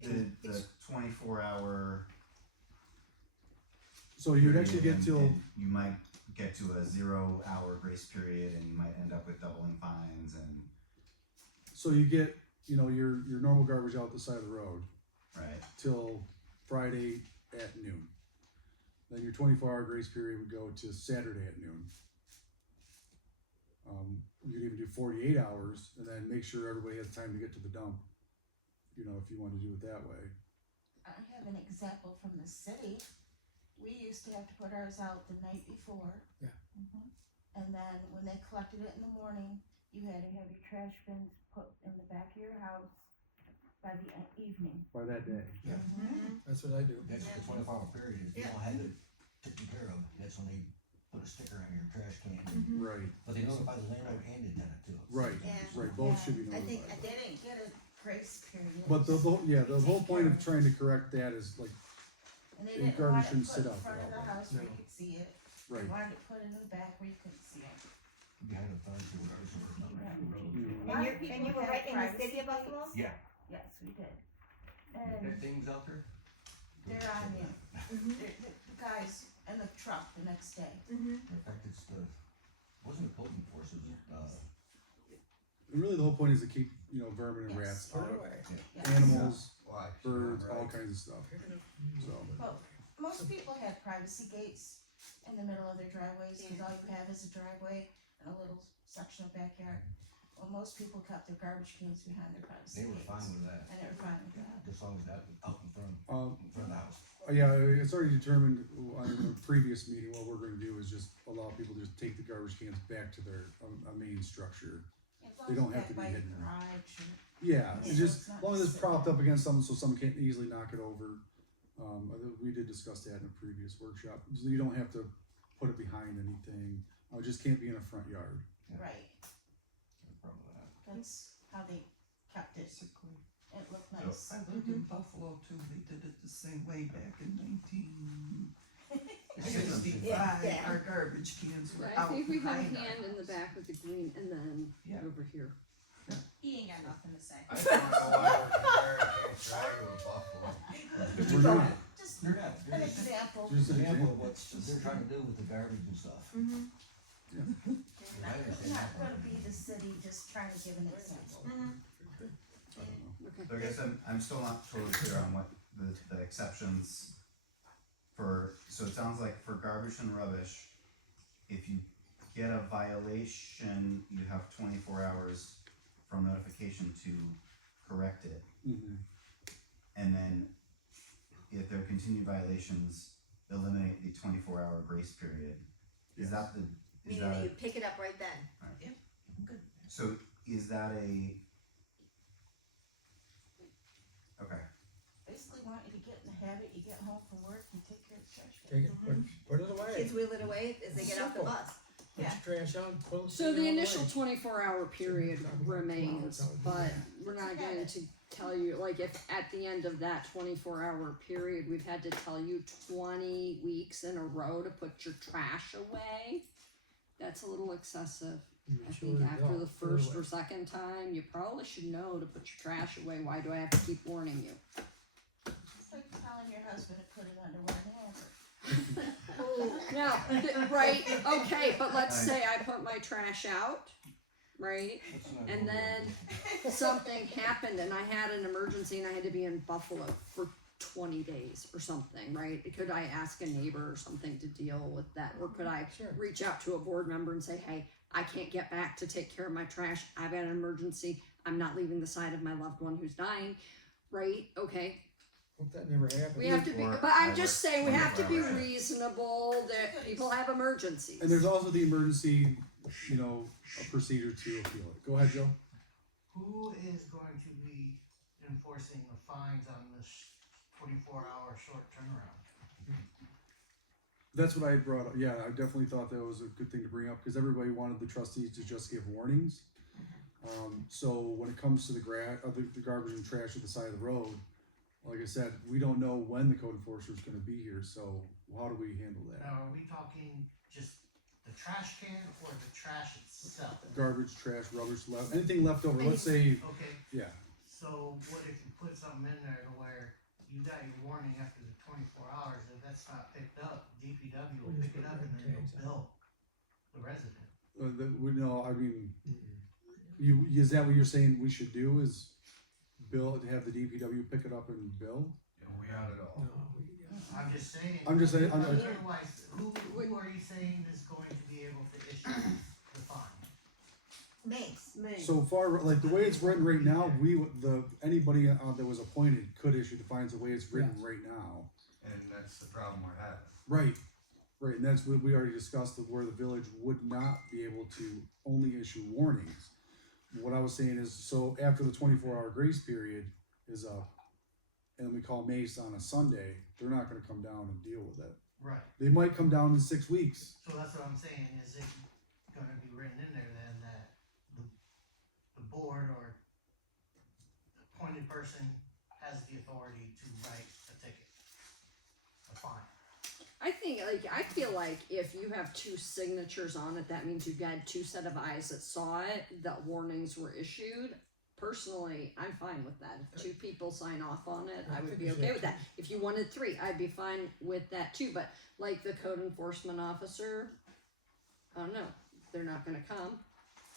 The 24-hour. So you'd actually period, get till, and you might get to a 0-hour grace period, and you might end up with doubling fines and so you get, your normal garbage out the side of the road right. till Friday at noon. Then your 24-hour grace period would go to Saturday at noon. You could even do 48 hours and then make sure everybody has time to get to the dump, if you want to do it that way. I have an example from the city. We used to have to put ours out the night before. Yeah. And then when they collected it in the morning, you had to have your trash bins put in the back of your house by the evening. By that day. Yeah, That's what I do. that's the 24-hour period, if you Yeah. don't have it taken care of, that's when they put a sticker on your trash can. Right, But they notify the landlord and the tenant too. right, Yeah. right, both should be I think notified. They didn't get a grace period. But the whole point of trying to correct that is like, And they and didn't garbage want it shouldn't put sit in out front there of the all day. house where you No. could see it. right. They wanted it put in the back where you couldn't see it. Behind the fence or whatever, so it's not like the road. Mm. and you were right in the city of Buffalo? Yeah, Yes, we did. that And thing's out there? they're on you. Mm-hmm. The guys in the truck the next day. Mm-hmm. In fact, wasn't the code enforcement, And really the whole point is to keep, vermin and rats out of Yes. animals, Why? birds, all Right. kinds of stuff, so. Well, most people have privacy gates in the middle of their driveways, cause all you have is a driveway and a little section of backyard. Well, most people kept their garbage cans behind their privacy they were gates. fine with that, And they were fine with that. as long as that was out in front Um, of the house. Yeah, it's already determined on the previous meeting, what we're gonna do is just allow people to just take the garbage cans back to their, a main structure. As long They as don't it's have to back be by your hidden. garage or- Yeah, it's Yeah, just, it's not as long as it's just propped sitting up against something so someone can't easily knock it over. I think we did discuss that in a previous workshop, so you don't have to put it behind anything, it just can't be in a front yard. Right, No problem with that. that's how they kept it. It looked So- nice. I lived in Buffalo too, they did it the same way back in 1965, Yeah. our garbage cans were I out think we have a behind our hand in the house. back with the green and then Yeah. over here. He ain't got nothing to say. I just wanna know why we're comparing Kate's Dragon with Buffalo. We're doing it. Just They're not, an just example. Just an an example example. of what they're trying to do with the garbage and stuff. Mm-hmm. It's not gonna be the city just trying to give an example. So I guess I'm still not totally clear on what the exceptions for, so it sounds like for garbage and rubbish, if you get a violation, you have 24 hours from notification to correct it. Mhm. And then if there are continued violations, eliminate the 24-hour grace period. Is that the, is Meaning that, that you pick it up right then. so is that a, okay, Basically want you to get in the habit, you get home from work, you take care of the trash. Take it, put it away. Kids wheel it away as they get off the Simple. bus. Put your trash out, close it So the away. initial 24-hour period remains, but we're not going to tell you, like, if at the end of that 24-hour period, we've had to tell you 20 weeks in a row to put your trash away, that's a little excessive. I think after the first or second time, you probably should know to put your trash away. Why do I have to keep warning you? It's like telling your husband to put it under one hammer. Now, right, okay, but let's say I put my trash out, right? And then something happened and I had an emergency and I had to be in Buffalo for 20 days or something, right? Could I ask a neighbor or something to deal with that? Or could I reach out to a board member and say, hey, I can't get back to take care of my trash. I've got an emergency. I'm not leaving the side of my loved one who's dying, right? Okay. Hope that never happened. We have to be, Or- but I'm just saying we have to be 24 hours. reasonable that people have emergencies. And there's also the emergency, a procedure to appeal it. Go ahead, Joe. Who is going to be enforcing the fines on this 24-hour short turnaround? That's what I had brought up. Yeah, I definitely thought that was a good thing to bring up because everybody wanted the trustees to just give warnings. So when it comes to the garbage and trash at the side of the road, like I said, we don't know when the code enforcer is going to be here. So how do we handle that? Now, are we talking just the trash can or the trash itself? Garbage, trash, rubbish, anything left over. Let's say, Okay, yeah, so what if you put something in there to where you got your warning after the 24 hours, if that's not picked up, DPW will pick it up and then they'll bill the resident. I mean, is that what you're saying we should do? Is have the DPW pick it up and bill? Yeah, we had it all. I'm just saying. Otherwise, who are you saying is going to be able to issue the fine? Makes. So far, like the way it's written right now, anybody that was appointed could issue the fines the way it's written right now. And that's the problem we're having. Right, and that's what we already discussed of where the village would not be able to only issue warnings. What I was saying is, so after the 24-hour grace period is up, and we call Mace on a Sunday, they're not gonna come down and deal with it. Right, They might come down in 6 weeks. so that's what I'm saying, is it gonna be written in there then that the board or appointed person has the authority to write a ticket, a fine? I feel like if you have two signatures on it, that means you've got two set of eyes that saw it, that warnings were issued. Personally, I'm fine with that. If two people sign off on it, I would be okay with that. If you wanted three, I'd be fine with that too. But like the code enforcement officer, I don't know, they're not gonna come.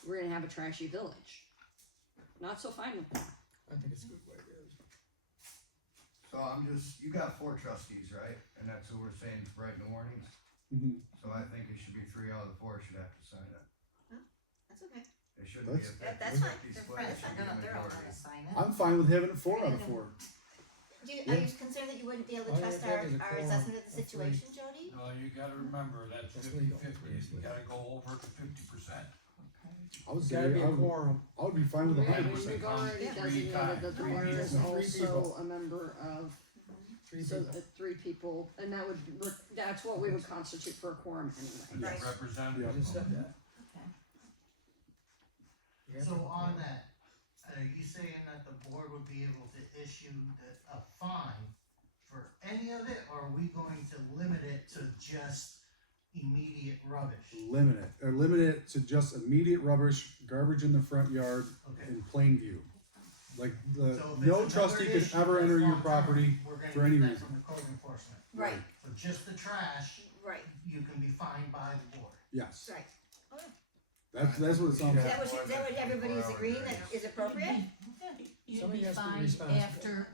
We're gonna have a trashy village. Not so fine with that. I think it's a good way it is. So you got 4 trustees, right? And that's who we're saying is writing the warnings? Mhm. So I think it should be 3 out of the 4 should have to sign it. That's okay. It shouldn't be a That's fine. 50-50 They're split, fine. it should be a They're all majority. gonna sign it. I'm fine with having it 4 out of 4. Are you concerned that you wouldn't be able to All you trust have our, is a our quorum assessment of the of 3. situation, Jody? No, you gotta remember, that's That's legal. 50-50, you gotta go over to 50%. I would It's say gotta be I a would, quorum. I would be fine with Yeah, 100%. we've already Three designated times, that the three mayor is people. 3 also people. a member of, 3 so people. 3 people, and that's what we would constitute for a quorum anyway. Right. Representative. I just said that. Okay. You have So to- on that, are you saying that the board would be able to issue a fine for any of it, or are we going to limit it to just immediate rubbish. limit it to just immediate rubbish, garbage in the front yard Okay. in plain view. Like So if it's no another trustee can issue ever that's enter your long-term, property we're gonna for get any that reason. From the code enforcement. Right, So just the trash, right, you can be fined by the board. Yes, right. that's what it sounds Is like. that what everybody's agreeing that is appropriate? You'd Somebody be has to be fined responsible. after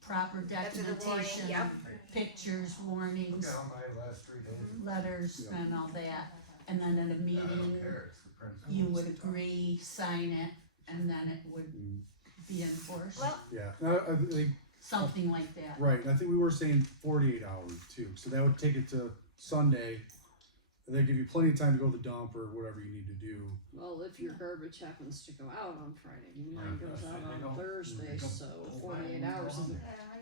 proper After the warning, documentation, yep. pictures, Look warnings, at all my last 3 days. letters, Yeah. and all that. And then at a I don't meeting, care, it's the principle. you would agree, sign it, and then it would Mm, be enforced, Well, Yeah, I think, something like that. right, and I think we were saying 48 hours too, so that would take it to Sunday. And they give you plenty of time to go to the dump or whatever you need to do. Well, if your garbage happens to go out on Friday, mine goes out on Thursday, so 48 hours isn't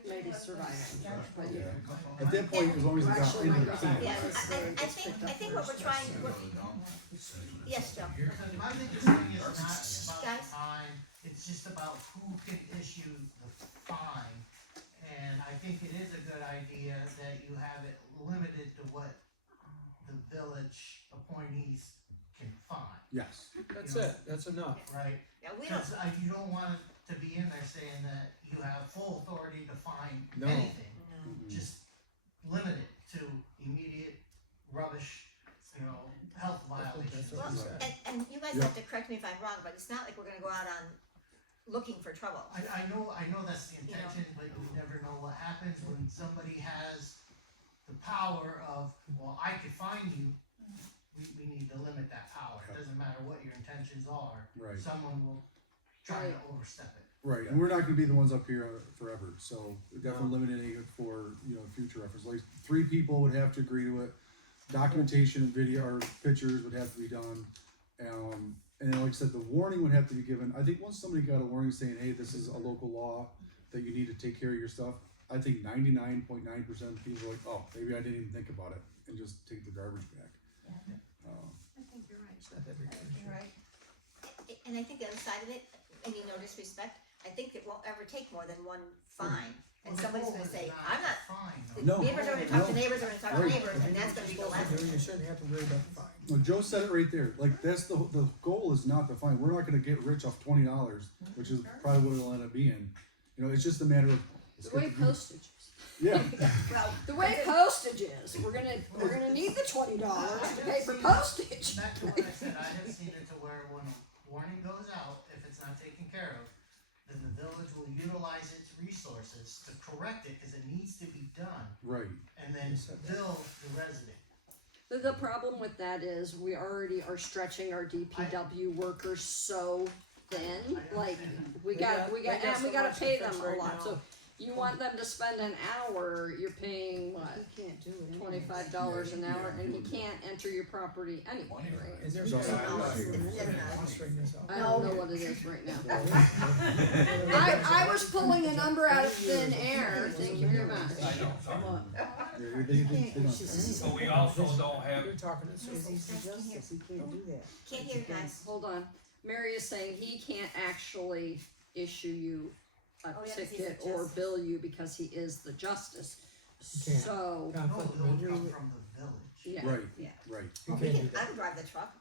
maybe surviving. But Yeah. At that point, as long as it got Actually, into the my can. yeah, It's I think what we're trying, yes, Joe. My biggest thing is not about Guys? the fine, it's just about who can issue the fine. And I think it is a good idea that you have it limited to what the village appointees can fine, Yes, That's it, that's enough. right? Yeah, we don't, Cause you don't want it to be in there saying that you have full authority to fine No. anything. Mhm. Just limit it to immediate rubbish, health violations. well, and you guys Yeah. have to correct me if I'm wrong, but it's not like we're gonna go out on looking for trouble. I know that's the intention, but you never know what happens when somebody has the power of, well, I could fine you. We need to limit that power. It doesn't matter what your intentions are. right, Someone will try to overstep it. right, and we're not gonna be the ones up here forever, so definitely limiting it for, future reference. Like 3 people would have to agree to it. Documentation and video or pictures would have to be done. And then, like I said, the warning would have to be given. I think once somebody got a warning saying, hey, this is a local law that you need to take care of your stuff, I think 99.9% of people are like, oh, maybe I didn't even think about it, and just take the garbage back. I think you're right. It's not that big of an issue. You're right. And I think the other side of it, any no disrespect, I think it won't ever take more than one fine. And Well, the somebody's goal gonna is say, not I'm not, fine, the though. No. neighbors are gonna talk to No. neighbors, are gonna talk to Right. neighbors, and that's gonna be the lesson. You shouldn't have to worry about the fine. Well, Joe said it right there. Like that's the goal is not to fine. We're not going to get rich off $20, which is probably what it'll end up being. It's just a matter of the way postage is. yeah, Well, The way postage is, we're gonna need the $20 to pay for postage. Back to what I said, I have seen it to where when a warning goes out, if it's not taken care of, then the village will utilize its resources to correct it, cause it needs to be done, right. and then bill the resident. The problem with that is we already are stretching our DPW workers so thin. Like we gotta pay them a lot. So you want them to spend an hour, you're paying what? $25 an hour, and he can't enter your property anyway, right? Is there So- Let's straighten this out. I don't know what it is right now. I was pulling a number out of thin air. Thank you very much. I know, sorry. They don't. But we also don't have, You're talking to somebody. can't hear you guys. Hold on. Mary is saying he can't actually issue you a Oh, yeah, 'cause he's a ticket or justice. bill you because he is the justice. You can't. So, No, Conflict it of will come interest. from the village. yeah. Right, Yeah. right. You Well, we can't can, do that. I can drive the truck.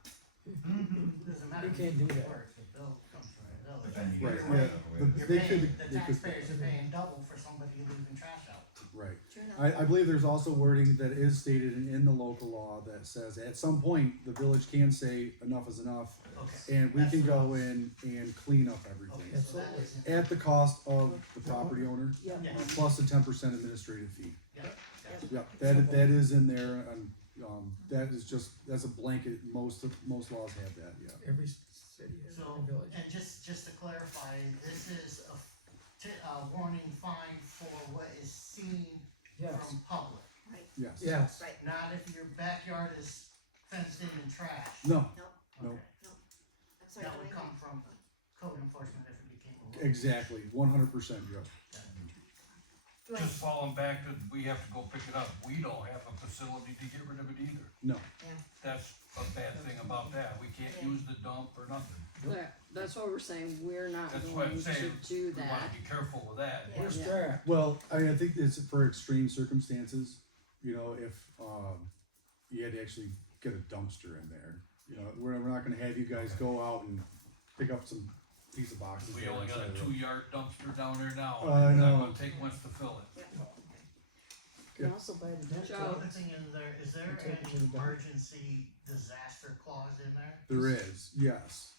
Doesn't matter. You can't do who that. works, the bill comes from the But village. then you Right, get yeah. it out of the way. You're They paying, could- the they could- taxpayers are paying double for somebody leaving trash out. Right. True enough. I believe there's also wording that is stated in the local law that says at some point the village can say enough is enough, Okay. and we can go in and clean up everything Okay, so that is. at the cost of the property owner, Yeah. plus a 10% administrative fee. Yeah. Yeah, that is in there, and that's a blanket. Most laws have that. Yeah. Every city has So, a village. and just to clarify, this is a warning fine for what is seen Yes, from public, Yes. yes. Right. not if your backyard is fenced in and trash. No. No. Okay. I'm sorry, That would Tony. come from code enforcement if it became a law. Exactly. 100%. Yeah. Dwayne, just falling back to, we have to go pick it up. We don't have a facility to get rid of it either. No. That's a bad thing about that. We can't use the dump or nothing. That's what we're saying. We're not That's what I'm going to saying. do We that. wanna be careful with that. Yeah. We're strapped. Well, I think it's for extreme circumstances. If you had to actually get a dumpster in there. You know, we're not gonna have you guys go out and pick up some piece of boxes. We there only got a inside of it. 2-yard dumpster down there now, I and it's know. not gonna take much to fill it. You can also buy the The dumpster. other thing in there, is there Take it to any the dump. emergency disaster clause in there? There is, yes.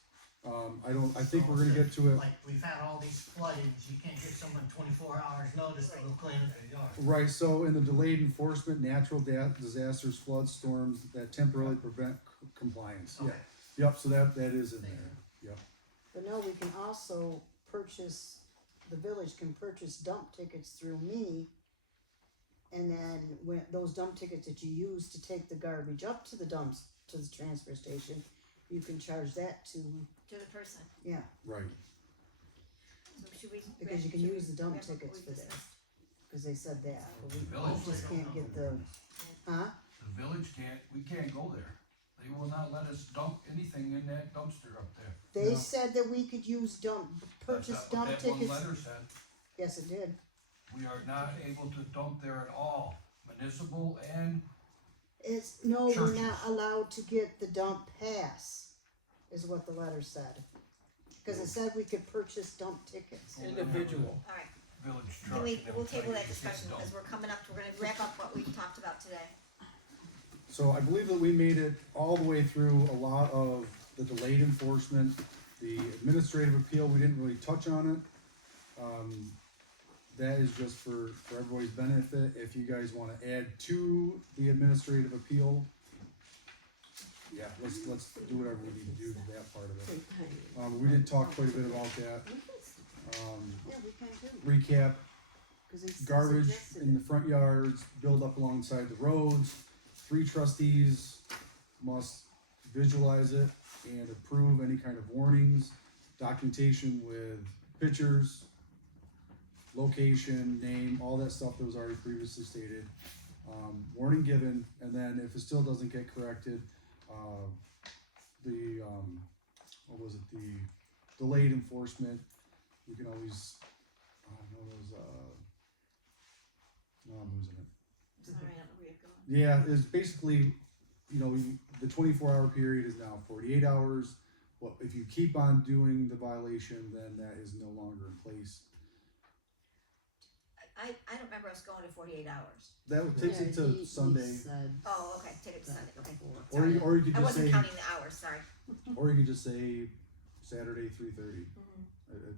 I think we're gonna get to it. Like, we've had all these floodings, you can't give someone 24 hours notice to go clean up their yard. Right, so in the delayed enforcement, natural disasters, floods, storms that temporarily prevent compliance, yeah. Okay. Yep, so that is in there, yep. But no, we can also purchase, the village can purchase dump tickets through me. And then when, those dump tickets that you use to take the garbage up to the dumps, to the transfer station, you can charge that to, the person. yeah, Right, So should we? because you can should we use the dump remember what tickets we for that. discussed? Cause they said that, but we Village just can't get the, huh? The village we can't go there. They will not let us dump anything in that dumpster up there. They No. said that we could use purchase That's not dump what that one tickets. letter said. Yes, it did. We are not able to dump there at all, municipal and, It's, no, we're Churches. not allowed to get the dump pass, is what the letter said. Cause it said we could purchase dump tickets. Individual. Alright, village truck. can we, and we'll table that everything. discussion, Don't. because we're coming up, we're gonna wrap up what we've talked about today. so I believe that we made it all the way through a lot of the delayed enforcement, the administrative appeal, we didn't really touch on it. That is just for everybody's benefit, if you guys wanna add to the administrative appeal. Yeah, let's do whatever we need to do to that part of it. We did talk quite a bit about that. Yeah, we can too, Recap, cause they garbage suggested in the it. front yards, build up alongside the roads. 3 trustees must visualize it and approve any kind of warnings, documentation with pictures, location, name, all that stuff that was already previously stated. Warning given, and then if it still doesn't get corrected, what was it, the delayed enforcement, we can always, no, I'm losing it. Sorry, I don't know where you're going. Yeah, it's basically, the 24-hour period is now 48 hours. Well, if you keep on doing the violation, then that is no longer in place. I don't remember us going to 48 hours. That takes it Yeah, to he Sunday, said Oh, okay, take it to Sunday, okay. or Sorry. you could I just wasn't say, counting the hours, sorry. or you could just say Saturday 3:30. Mhm. It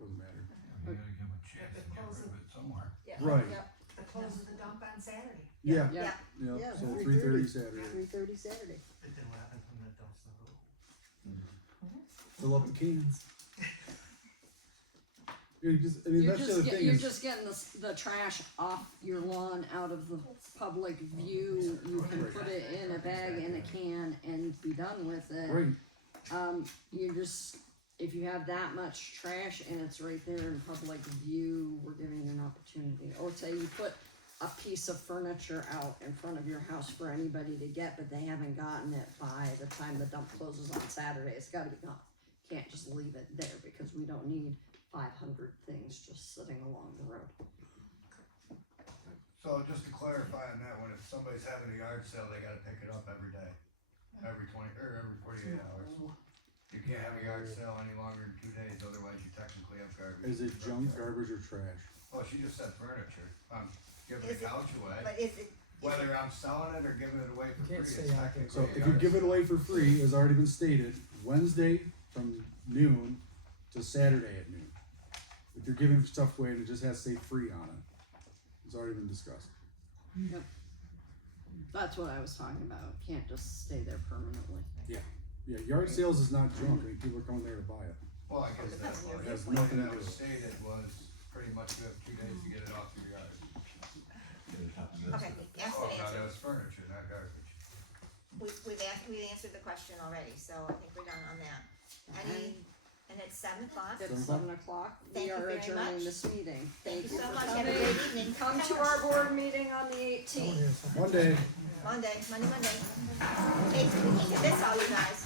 doesn't matter. You gotta give them a chance to get rid of it somewhere. Yeah. Right. Yep. It closes the dump on Saturday. Yeah, Yeah. Yeah, so 3:30 3:30 Saturday. 3:30 Saturday. But then what happens when the dumpster goes? Fill up the cans. That's the other thing you're is, just getting the trash off your lawn, out of the public view. You can put it in a bag, in a can, and be done with it. right, If you have that much trash and it's right there in public view, we're giving you an opportunity. Or say you put a piece of furniture out in front of your house for anybody to get, but they haven't gotten it by the time the dump closes on Saturday, it's gotta be gone. Can't just leave it there, because we don't need 500 things just sitting along the road. So just to clarify on that one, if somebody's having a yard sale, they gotta pick it up every day, every 48 hours. You can't have a yard sale any longer than 2 days, otherwise you technically have garbage. is it junk, garbage, or trash? Well, she just said furniture, I'm giving Is the it- couch away, But is it? whether I'm selling it or giving it away for free, You can't it's say out there. technically So a if you yard give it sale. away for free, as already been stated, Wednesday from noon to Saturday at noon. If you're giving stuff away and it just has to say free on it, it's already been discussed. That's what I was talking about. Can't just stay there permanently. Yeah, yard sales is not junk, I mean, people are coming there to buy it. Well, I guess that's what It has the nothing plan to that do was with it. stated was pretty much you have 2 days to get it off your yard. Okay, asked Oh, and no, that answered. was furniture, not garbage. We've answered the question already, so I think we're done on that. And it's 7 o'clock. It's 7 o'clock. Thank We you are very adjourning much. this meeting. Thank you so for much, have a coming. great evening. Come to our board meeting on the 18th. Monday. Monday. Hey, we can do this all, you guys.